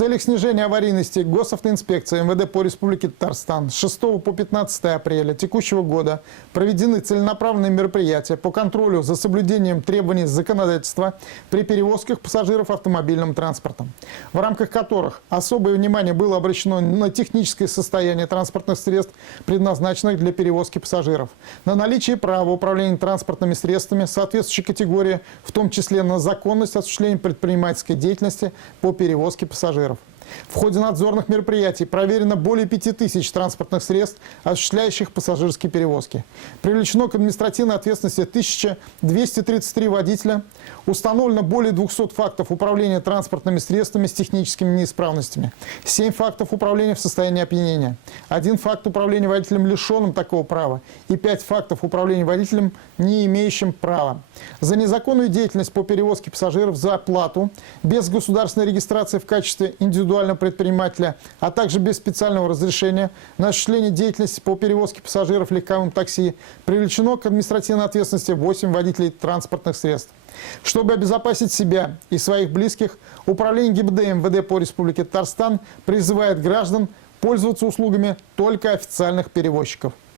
целях снижения аварийности Госавтоинспекция МВД по Республике Татарстан с 6 по 15 апреля текущего года проведены целенаправленные мероприятия по контролю за соблюдением требований законодательства при перевозках пассажиров автомобильным транспортом, в рамках которых особое внимание было обращено на техническое состояние транспортных средств, предназначенных для перевозки пассажиров, на наличие права управления транспортными средствами соответствующей категории, в том числе на законность осуществления предпринимательской деятельности по перевозке пассажиров. В ходе надзорных мероприятий проверено более 5000 транспортных средств, осуществляющих пассажирские перевозки. Привлечено к административной ответственности 1233 водителя. Установлено более 200 фактов управления транспортными средствами с техническими неисправностями. 7 фактов управления в состоянии опьянения. 1 факт управления водителем, лишенным такого права. И 5 фактов управления водителем, не имеющим права. За незаконную деятельность по перевозке пассажиров за оплату, без государственной регистрации в качестве индивидуального предпринимателя, а также без специального разрешения на осуществление деятельности по перевозке пассажиров легковым такси привлечено к административной ответственности 8 водителей транспортных средств. Чтобы обезопасить себя и своих близких, Управление ГИБДД МВД по Республике Татарстан призывает граждан пользоваться услугами только официальных перевозчиков.